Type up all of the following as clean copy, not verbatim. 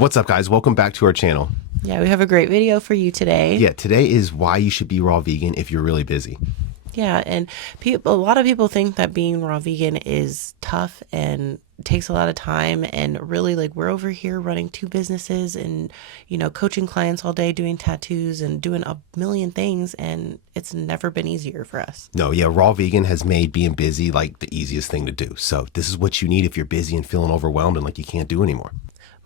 What's up, guys? Welcome back to our channel. Yeah, we have a great video for you today. Yeah, today is why you should be raw vegan if you're really busy. Yeah, and a lot of people think that being raw vegan is tough and takes a lot of time, and really, like, we're over here running 2 businesses and, coaching clients all day, doing tattoos and doing a million things, and it's never been easier for us. No, yeah, raw vegan has made being busy like the easiest thing to do. So this is what you need if you're busy and feeling overwhelmed and like you can't do anymore.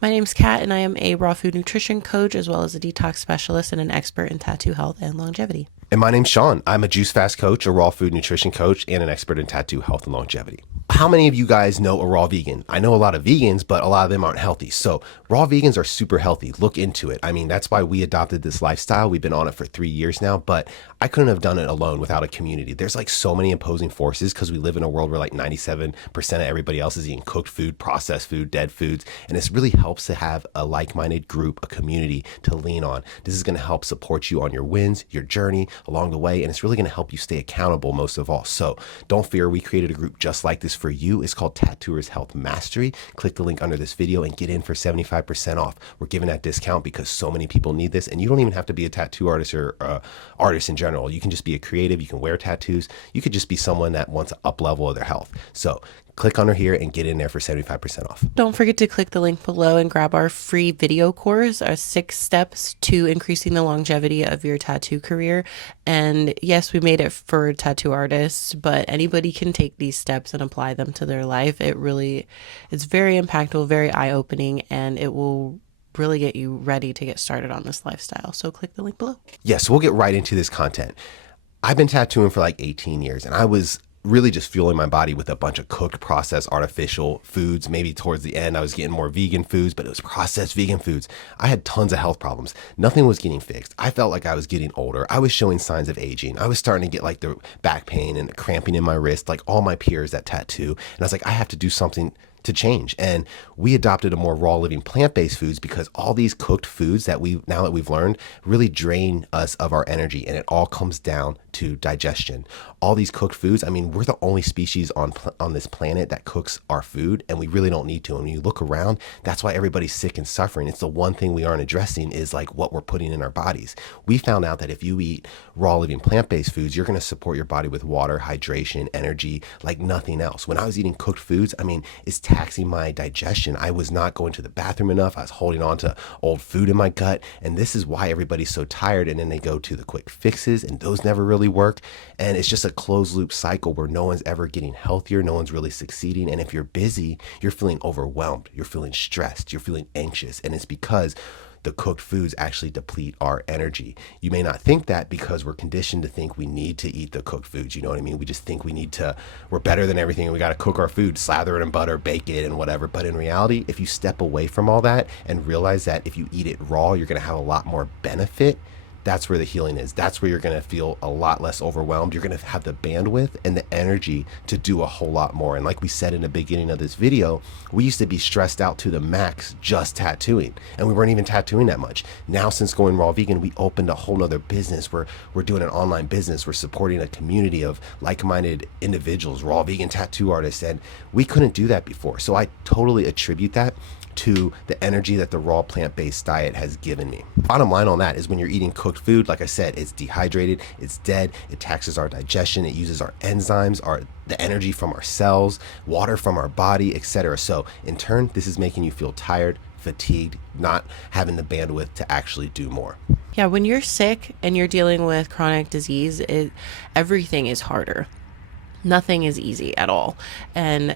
My name's Kat, and I am a raw food nutrition coach as well as a detox specialist and an expert in tattoo health and longevity. And my name's Sean. I'm a juicefast coach, a raw food nutrition coach, and an expert in tattoo health and longevity. How many of you guys know a raw vegan? I know a lot of vegans, but a lot of them aren't healthy. So raw vegans are super healthy. Look into it. I mean, that's why we adopted this lifestyle. We've been on it for 3 years now, but I couldn't have done it alone without a community. There's like so many opposing forces because we live in a world where like 97% of everybody else is eating cooked food, processed food, dead foods. And this really helps to have a like-minded group, a community to lean on. This is going to help support you on your wins, your journey along the way. And it's really going to help you stay accountable most of all. So don't fear. We created a group just like this for you. It's called Tattooers Health Mastery. Click the link under this video and get in for 75% off. We're giving that discount because so many people need this. And you don't even have to be a tattoo artist or artist in general. You can just be a creative. You can wear tattoos. You could just be someone that wants to up level of their health. So click under here and get in there for 75% off. Don't forget to click the link below and grab our free video course, our 6 steps to increasing the longevity of your tattoo career. And yes, we made it for tattoo artists, but anybody can take these steps and apply them to their life. It's very impactful, very eye-opening, and it will really get you ready to get started on this lifestyle. So click the link below. Yes, we'll get right into this content. I've been tattooing for like 18 years, and I was really just fueling my body with a bunch of cooked, processed, artificial foods. Maybe towards the end, I was getting more vegan foods, but it was processed vegan foods. I had tons of health problems. Nothing was getting fixed. I felt like I was getting older. I was showing signs of aging. I was starting to get like the back pain and the cramping in my wrist, like all my peers that tattoo. And I was like, I have to do something to change. And we adopted a more raw living plant-based foods because all these cooked foods that now that we've learned really drain us of our energy, and it all comes down to digestion. All these cooked foods, I mean, we're the only species on this planet that cooks our food, and we really don't need to. And when you look around, that's why everybody's sick and suffering. It's the one thing we aren't addressing is like what we're putting in our bodies. We found out that if you eat raw living plant-based foods, you're going to support your body with water, hydration, energy, like nothing else. When I was eating cooked foods, I mean, it's taxing my digestion. I was not going to the bathroom enough. I was holding on to old food in my gut. And this is why everybody's so tired. And then they go to the quick fixes, and those never really work. And it's just a closed loop cycle where no one's ever getting healthier. No one's really succeeding. And if you're busy, you're feeling overwhelmed. You're feeling stressed. You're feeling anxious. And it's because the cooked foods actually deplete our energy. You may not think that because we're conditioned to think we need to eat the cooked foods. You know what I mean? We just think we're better than everything, and we got to cook our food, slather it in butter, bake it and whatever. But in reality, if you step away from all that and realize that if you eat it raw, you're going to have a lot more benefit. That's where the healing is. That's where you're going to feel a lot less overwhelmed. You're going to have the bandwidth and the energy to do a whole lot more. And like we said in the beginning of this video, we used to be stressed out to the max just tattooing, and we weren't even tattooing that much. Now, since going raw vegan, we opened a whole nother business. We're doing an online business. We're supporting a community of like-minded individuals, raw vegan tattoo artists, and we couldn't do that before. So I totally attribute that to the energy that the raw plant-based diet has given me. Bottom line on that is when you're eating cooked food, like I said, it's dehydrated, it's dead, it taxes our digestion, it uses our enzymes, the energy from our cells, water from our body, etc. So in turn, this is making you feel tired, fatigued, not having the bandwidth to actually do more. Yeah, when you're sick and you're dealing with chronic disease, everything is harder. Nothing is easy at all. And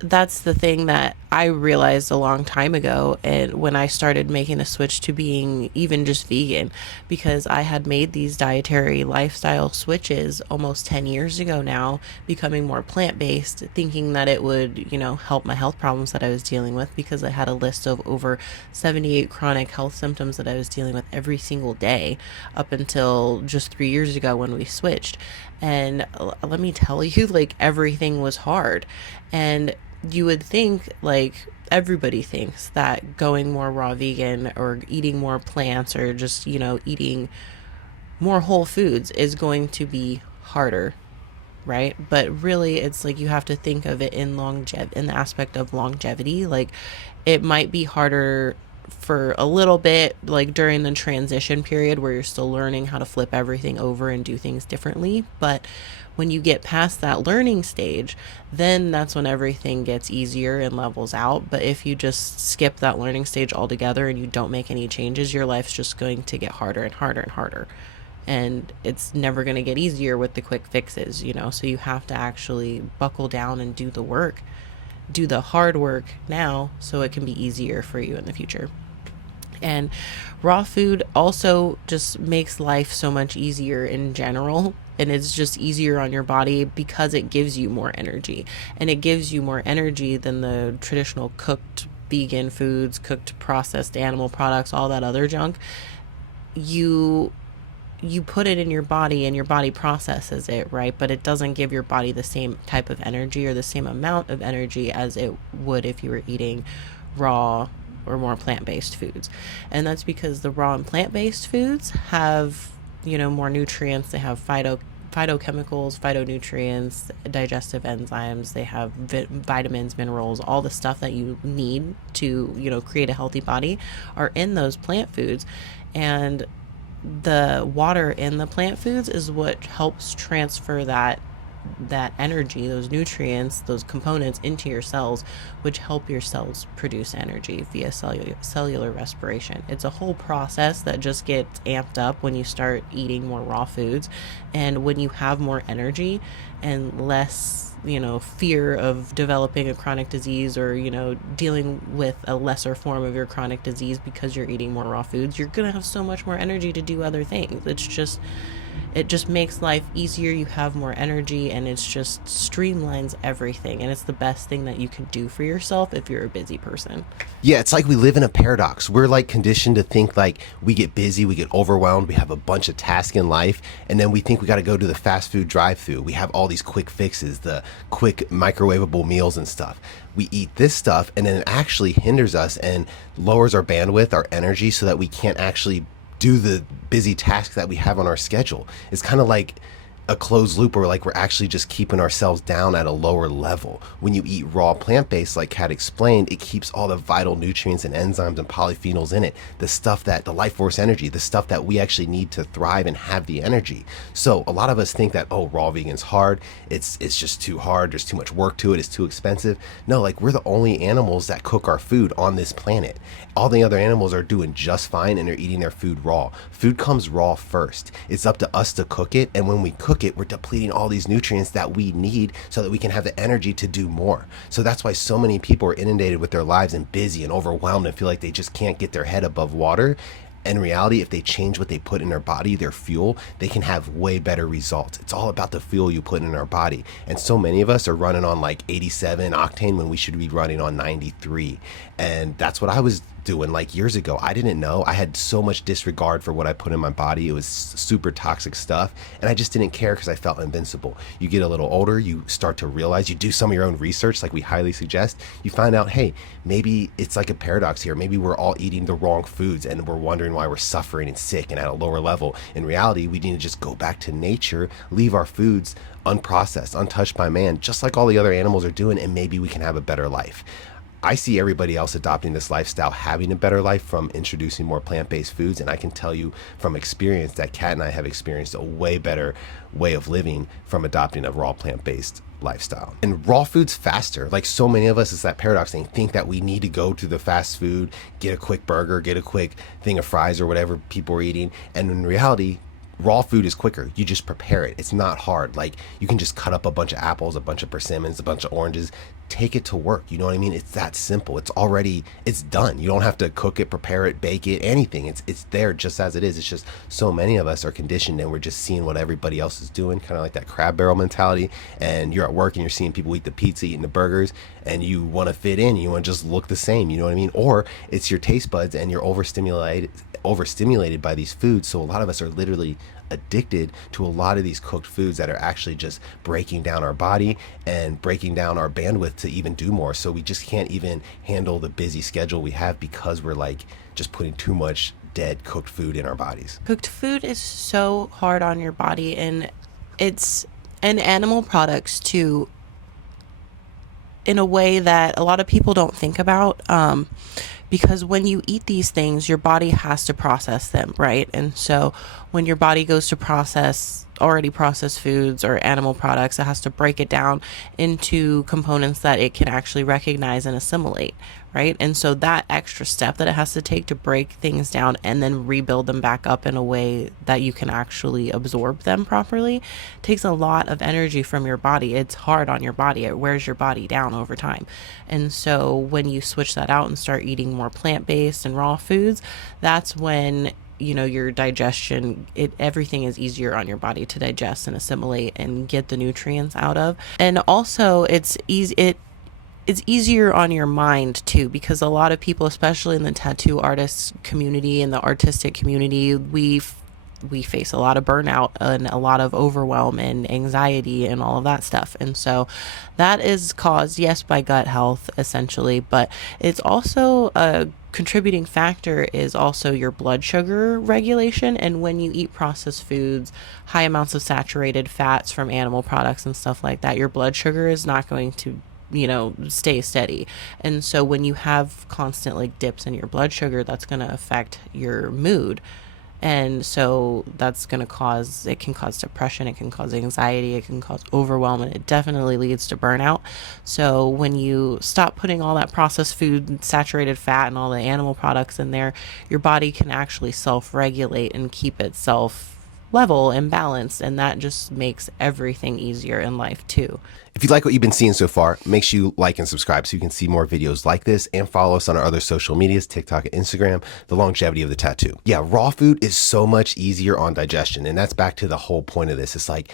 that's the thing that I realized a long time ago, and when I started making the switch to being even just vegan, because I had made these dietary lifestyle switches almost 10 years ago now, becoming more plant-based, thinking that it would, help my health problems that I was dealing with, because I had a list of over 78 chronic health symptoms that I was dealing with every single day up until just 3 years ago when we switched. And let me tell you, like, everything was hard. And you would think, like, everybody thinks that going more raw vegan or eating more plants or just, eating more whole foods is going to be harder, right? But really, it's like you have to think of it in the aspect of longevity. Like, it might be harder for a little bit, like during the transition period where you're still learning how to flip everything over and do things differently. But when you get past that learning stage, then that's when everything gets easier and levels out. But if you just skip that learning stage altogether and you don't make any changes, your life's just going to get harder and harder and harder. And it's never going to get easier with the quick fixes, you know? So you have to actually buckle down and do the work, do the hard work now so it can be easier for you in the future. And raw food also just makes life so much easier in general. And it's just easier on your body because it gives you more energy. And it gives you more energy than the traditional cooked vegan foods, cooked processed animal products, all that other junk. You put it in your body and your body processes it, right? But it doesn't give your body the same type of energy or the same amount of energy as it would if you were eating raw or more plant-based foods. And that's because the raw and plant-based foods have, you know, more nutrients. They have phytochemicals, phytonutrients, digestive enzymes. They have vitamins, minerals, all the stuff that you need to, you know, create a healthy body are in those plant foods. And the water in the plant foods is what helps transfer that energy, those nutrients, those components into your cells, which help your cells produce energy via cellular respiration. It's a whole process that just gets amped up when you start eating more raw foods, and when you have more energy and less, you know, fear of developing a chronic disease or, you know, dealing with a lesser form of your chronic disease because you're eating more raw foods, you're gonna have so much more energy to do other things. It just makes life easier. You have more energy, and it's just streamlines everything. And it's the best thing that you can do for yourself if you're a busy person. Yeah, it's like we live in a paradox. We're like conditioned to think like we get busy, we get overwhelmed, we have a bunch of tasks in life, and then we think we got to go to the fast food drive-thru. We have all these quick fixes, the quick microwavable meals and stuff. We eat this stuff, and then it actually hinders us and lowers our bandwidth, our energy, so that we can't actually do the busy tasks that we have on our schedule. It's kind of like a closed loop where like we're actually just keeping ourselves down at a lower level. When you eat raw plant-based, like Kat explained, it keeps all the vital nutrients and enzymes and polyphenols in it, the stuff that the life force energy, the stuff that we actually need to thrive and have the energy. So a lot of us think that, oh, raw vegan's hard, it's just too hard, there's too much work to it, it's too expensive. No, like we're the only animals that cook our food on this planet. All the other animals are doing just fine and they're eating their food raw. Food comes raw first. It's up to us to cook it, and when we cook it, we're depleting all these nutrients that we need so that we can have the energy to do more. So that's why so many people are inundated with their lives and busy and overwhelmed and feel like they just can't get their head above water. In reality, if they change what they put in their body, their fuel, they can have way better results. It's all about the fuel you put in our body. And so many of us are running on like 87 octane when we should be running on 93. And that's what I was doing like years ago. I didn't know. I had so much disregard for what I put in my body. It was super toxic stuff, and I just didn't care because I felt invincible. You get a little older, you start to realize, you do some of your own research like we highly suggest, you find out, hey, maybe it's like a paradox here. Maybe we're all eating the wrong foods and we're wondering why we're suffering and sick and at a lower level. In reality, we need to just go back to nature, leave our foods unprocessed, untouched by man, just like all the other animals are doing, and maybe we can have a better life. I see everybody else adopting this lifestyle having a better life from introducing more plant-based foods, and I can tell you from experience that Kat and I have experienced a way better way of living from adopting a raw plant-based lifestyle. And raw food's faster. Like so many of us, it's that paradox thing. Think that we need to go to the fast food, get a quick burger, get a quick thing of fries or whatever people are eating, and in reality, raw food is quicker. You just prepare it. It's not hard. Like you can just cut up a bunch of apples, a bunch of persimmons, a bunch of oranges, take it to work. You know what I mean? It's that simple. It's done. You don't have to cook it, prepare it, bake it, anything. It's there just as it is. It's just so many of us are conditioned and we're just seeing what everybody else is doing, kind of like that crab barrel mentality. And you're at work and you're seeing people eat the pizza, eating the burgers, and you want to fit in. You want to just look the same. You know what I mean? Or it's your taste buds and you're overstimulated by these foods. So a lot of us are literally addicted to a lot of these cooked foods that are actually just breaking down our body and breaking down our bandwidth to even do more. So we just can't even handle the busy schedule we have because we're like just putting too much dead cooked food in our bodies. Cooked food is so hard on your body, and animal products too, in a way that a lot of people don't think about, because when you eat these things, your body has to process them, right? And so when your body goes to process already processed foods or animal products, it has to break it down into components that it can actually recognize and assimilate, right? And so that extra step that it has to take to break things down and then rebuild them back up in a way that you can actually absorb them properly takes a lot of energy from your body. It's hard on your body. It wears your body down over time. And so when you switch that out and start eating more plant-based and raw foods, that's when your digestion, everything is easier on your body to digest and assimilate and get the nutrients out of. And also it's easier on your mind too, because a lot of people, especially in the tattoo artist community and the artistic community, we face a lot of burnout and a lot of overwhelm and anxiety and all of that stuff. And so that is caused, yes, by gut health essentially, but it's also a contributing factor is also your blood sugar regulation. And when you eat processed foods, high amounts of saturated fats from animal products and stuff like that, your blood sugar is not going to stay steady. And so when you have constant like dips in your blood sugar, that's going to affect your mood. And so that's going to it can cause depression, it can cause anxiety, it can cause overwhelm, and it definitely leads to burnout. So when you stop putting all that processed food, saturated fat, and all the animal products in there, your body can actually self-regulate and keep itself level and balanced, and that just makes everything easier in life too. If you like what you've been seeing so far, make sure you like and subscribe so you can see more videos like this, and follow us on our other social medias, TikTok and Instagram, The Longevity of the Tattoo. Yeah, raw food is so much easier on digestion, and that's back to the whole point of this. It's like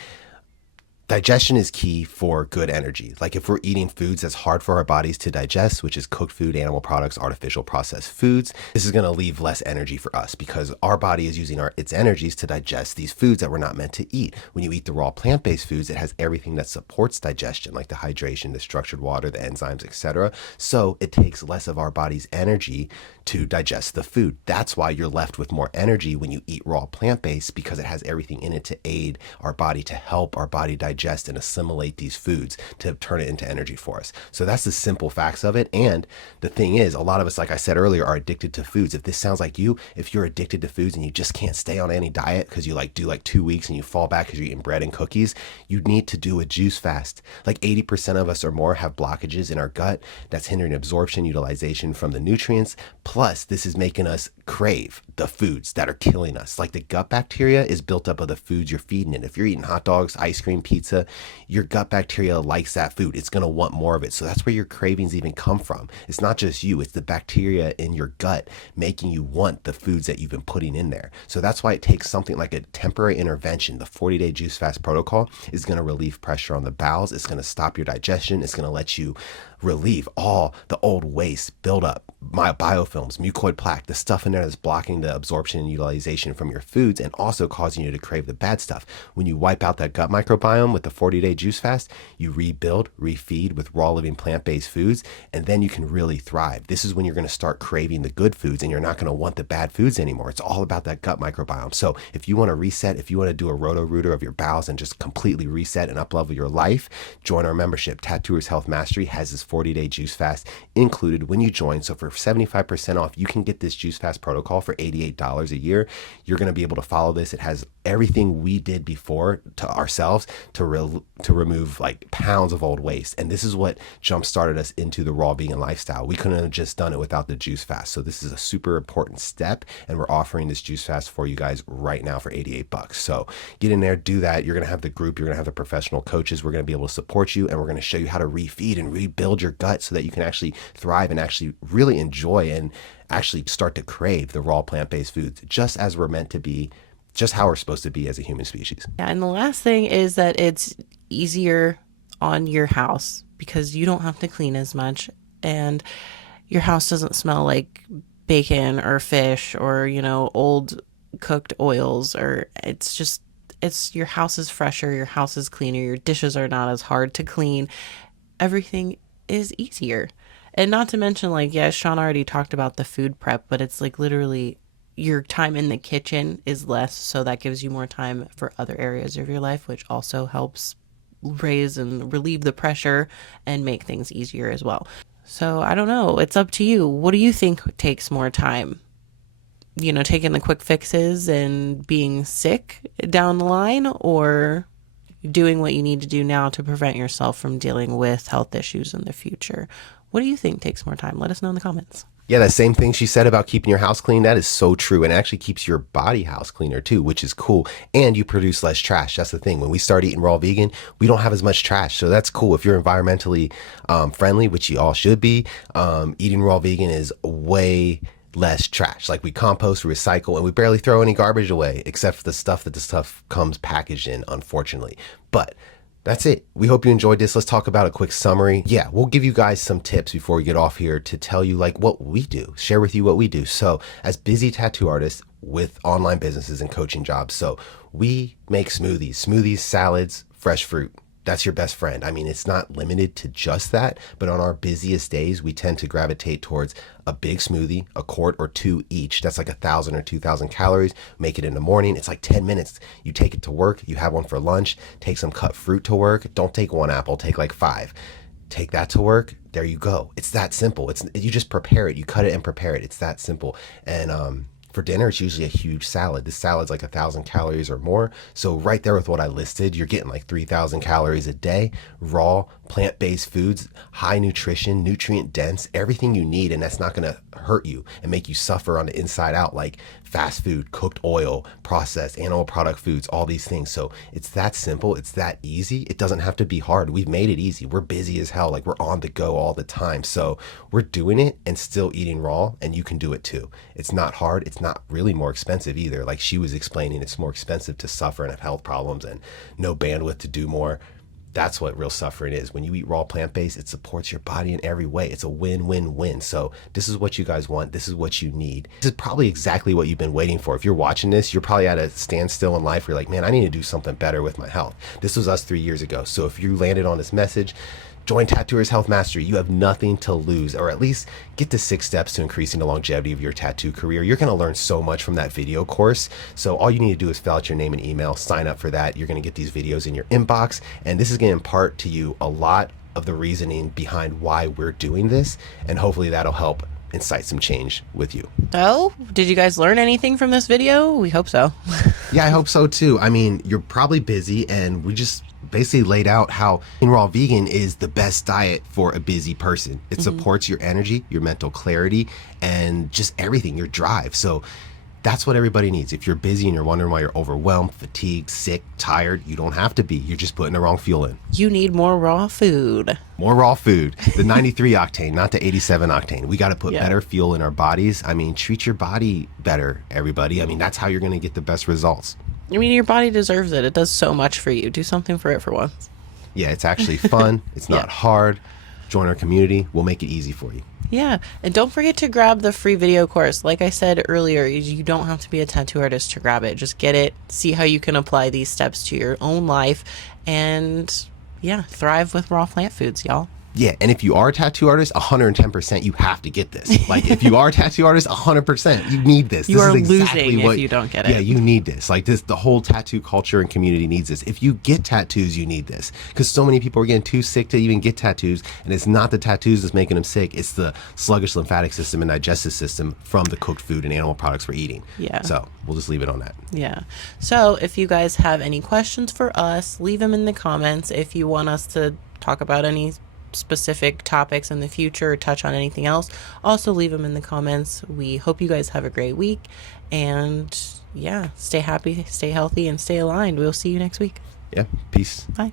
digestion is key for good energy. Like if we're eating foods that's hard for our bodies to digest, which is cooked food, animal products, artificial processed foods, this is going to leave less energy for us because our body is using its energies to digest these foods that we're not meant to eat. When you eat the raw plant-based foods, it has everything that supports digestion, like the hydration, the structured water, the enzymes, etc. So it takes less of our body's energy to digest the food. That's why you're left with more energy when you eat raw plant-based, because it has everything in it to aid our body, to help our body digest and assimilate these foods, to turn it into energy for us. So that's the simple facts of it. And the thing is, a lot of us, like I said earlier, are addicted to foods. If this sounds like you, if you're addicted to foods and you just can't stay on any diet because you do 2 weeks and you fall back because you're eating bread and cookies, you need to do a juice fast. Like 80% of us or more have blockages in our gut that's hindering absorption, utilization from the nutrients. Plus, this is making us crave the foods that are killing us. Like the gut bacteria is built up of the foods you're feeding it. If you're eating hot dogs, ice cream, pizza, your gut bacteria likes that food. It's going to want more of it. So that's where your cravings even come from. It's not just you, it's the bacteria in your gut making you want the foods that you've been putting in there. So that's why it takes something like a temporary intervention. The 40-day juice fast protocol is going to relieve pressure on the bowels. It's going to stop your digestion. It's going to let you relieve all the old waste, build up, biofilms, mucoid plaque, the stuff in there that's blocking the absorption and utilization from your foods and also causing you to crave the bad stuff. When you wipe out that gut microbiome with the 40-day juice fast, you rebuild, refeed with raw living plant-based foods, and then you can really thrive. This is when you're going to start craving the good foods and you're not going to want the bad foods anymore. It's all about that gut microbiome. So if you want to reset, if you want to do a roto-rooter of your bowels and just completely reset and up-level your life, join our membership. Tattooers Health Mastery has this 40-day juice fast included when you join. So for 75% off, you can get this juice fast protocol for $88 a year. You're going to be able to follow this. It has everything we did before to ourselves to remove like pounds of old waste. And this is what jump started us into the raw vegan lifestyle. We couldn't have just done it without the juice fast. So this is a super important step, and we're offering this juice fast for you guys right now for $88. So get in there, do that. You're going to have the group, you're going to have the professional coaches. We're going to be able to support you, and we're going to show you how to refeed and rebuild your gut so that you can actually thrive and actually really enjoy and actually start to crave the raw plant-based foods just as we're meant to be, just how we're supposed to be as a human species. Yeah, and the last thing is that it's easier on your house because you don't have to clean as much, and your house doesn't smell like bacon or fish or, old cooked oils, or it's your house is fresher, your house is cleaner, your dishes are not as hard to clean. Everything is easier. And not to mention, Sean already talked about the food prep, but it's literally your time in the kitchen is less, so that gives you more time for other areas of your life, which also helps raise and relieve the pressure and make things easier as well. So I don't know. It's up to you. What do you think takes more time? Taking the quick fixes and being sick down the line, or doing what you need to do now to prevent yourself from dealing with health issues in the future? What do you think takes more time? Let us know in the comments. Yeah, that same thing she said about keeping your house clean, that is so true. And it actually keeps your body house cleaner too, which is cool. And you produce less trash. That's the thing. When we start eating raw vegan, we don't have as much trash. So that's cool. If you're environmentally friendly, which you all should be, eating raw vegan is way less trash. Like, we compost, recycle, and we barely throw any garbage away, except for the stuff comes packaged in, unfortunately. But that's it. We hope you enjoyed this. Let's talk about a quick summary. Yeah, we'll give you guys some tips before we get off here to tell you like what we do, share with you what we do. So as busy tattoo artists with online businesses and coaching jobs, so we make smoothies, salads, fresh fruit. That's your best friend. I mean, it's not limited to just that, but on our busiest days, we tend to gravitate towards a big smoothie, a quart or two each. That's like 1,000 or 2,000 calories. Make it in the morning. It's like 10 minutes. You take it to work. You have one for lunch. Take some cut fruit to work. Don't take one apple. Take like 5. Take that to work. There you go. It's that simple. You just prepare it. You cut it and prepare it. It's that simple. And for dinner, it's usually a huge salad. This salad's like 1,000 calories or more. So right there with what I listed, you're getting like 3,000 calories a day. Raw, plant-based foods, high nutrition, nutrient dense, everything you need. And that's not going to hurt you and make you suffer on the inside out, like fast food, cooked oil, processed animal product foods, all these things. So it's that simple. It's that easy. It doesn't have to be hard. We've made it easy. We're busy as hell. Like, we're on the go all the time. So we're doing it and still eating raw, and you can do it too. It's not hard. It's not really more expensive either. Like she was explaining, it's more expensive to suffer and have health problems and no bandwidth to do more. That's what real suffering is. When you eat raw plant-based, it supports your body in every way. It's a win-win-win. So this is what you guys want. This is what you need. This is probably exactly what you've been waiting for. If you're watching this, you're probably at a standstill in life where you're like, man, I need to do something better with my health. This was us 3 years ago. So if you landed on this message, join Tattooers Health Mastery. You have nothing to lose, or at least get the 6 steps to increasing the longevity of your tattoo career. You're going to learn so much from that video course. So all you need to do is fill out your name and email, sign up for that. You're going to get these videos in your inbox, and this is going to impart to you a lot of the reasoning behind why we're doing this, and hopefully that'll help incite some change with you. So, did you guys learn anything from this video? We hope so. Yeah, I hope so too. I mean, you're probably busy, and we just basically laid out how raw vegan is the best diet for a busy person. It supports your energy, your mental clarity, and just everything, your drive. So that's what everybody needs. If you're busy and you're wondering why you're overwhelmed, fatigued, sick, tired, you don't have to be. You're just putting the wrong fuel in. You need more raw food. More raw food. The 93 octane, not the 87 octane. We got to put better fuel in our bodies. I mean, treat your body better, everybody. I mean, that's how you're going to get the best results. I mean, your body deserves it. It does so much for you. Do something for it for once. Yeah, it's actually fun. It's not hard. Join our community. We'll make it easy for you. Yeah, and don't forget to grab the free video course. Like I said earlier, you don't have to be a tattoo artist to grab it. Just get it, see how you can apply these steps to your own life, and yeah, thrive with raw plant foods, y'all. Yeah, and if you are a tattoo artist, 110%, you have to get this. Like, if you are a tattoo artist, 100%, you need this. You this are is exactly losing what, if you don't get it. Yeah, you need this. Like, the whole tattoo culture and community needs this. If you get tattoos, you need this. Because so many people are getting too sick to even get tattoos, and it's not the tattoos that's making them sick. It's the sluggish lymphatic system and digestive system from the cooked food and animal products we're eating. Yeah. So we'll just leave it on that. Yeah. So if you guys have any questions for us, leave them in the comments. If you want us to talk about any specific topics in the future or touch on anything else, also leave them in the comments. We hope you guys have a great week, and yeah, stay happy, stay healthy, and stay aligned. We'll see you next week. Yeah, peace. Bye.